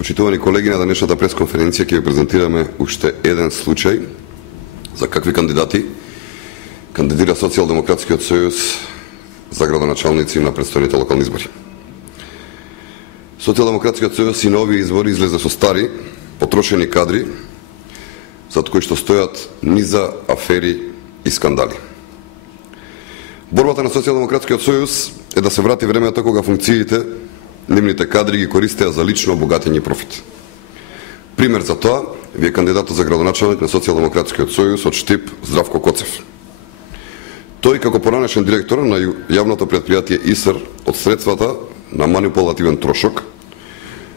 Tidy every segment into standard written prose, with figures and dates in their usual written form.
Почитувани колеги, на денешната пресконференција ќе ви презентираме уште еден случај за какви кандидати кандидира Социјалдемократскиот сојуз за градоначалници на претстојните локални избори. Социјалдемократскиот сојуз и на овие избори излезе со стари, потрошени кадри, зад кои што стојат низа афери и скандали. Борбата на Социјалдемократскиот сојуз е да се врати времето кога функциите, нивните кадри ги користеа за лично обогатење и профит. Пример за тоа ви е кандидатот за градоначалник на Социјалдемократскиот сојуз од Штип Здравко Коцев. Тој како поранешен директор на јавното претпријатие ИСР од средствата на манипулативен трошок,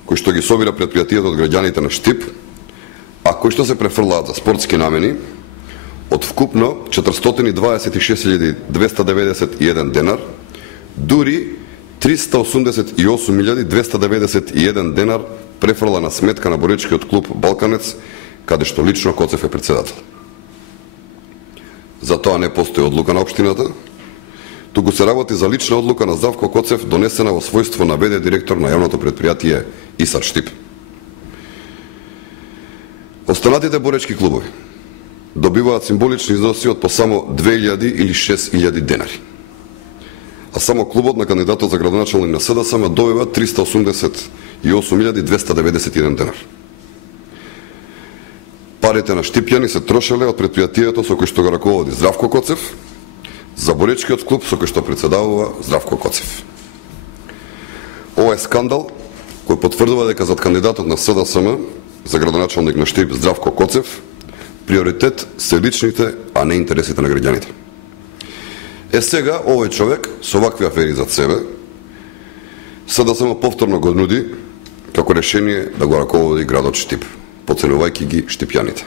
кој што ги собира претпријатието од граѓаните на Штип, а кои што се префрлаат за спортски намени, од вкупно 426.291 денар, дури 388.291 денар префрла на сметка на боречкиот клуб Балканец, каде што лично Коцев е председател. За тоа не постои одлука на општината, туку се работи за лична одлука на Здравко Коцев, донесена во својство на ВД директор на јавното претпријатие ИСР Штип. Останатите боречки клубови добиваат символични износи од по само 2.000 или 6.000 денари. А само клубот на кандидатот за градоначалник на СДСМ добива 388.291 денар. Парите на штипјани се трошеле од претпријатието со кој што го раководи Здравко Коцев, за боречкиот клуб со кој што председавува Здравко Коцев. Ова е скандал кој потврдува дека зад кандидатот на СДСМ за градоначалник на Штип Здравко Коцев приоритет се личните, а не интересите на граѓаните. Е сега, овој човек, со вакви афери зад себе, СДСМ повторно го нуди како решение да го раководи градот Штип, поценувајќи ги штипјаните.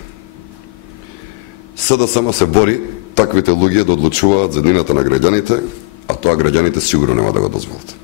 СДСМ се бори таквите луѓе да одлучуваат за еднината на граѓаните, а тоа граѓаните сигурно нема да го дозволат.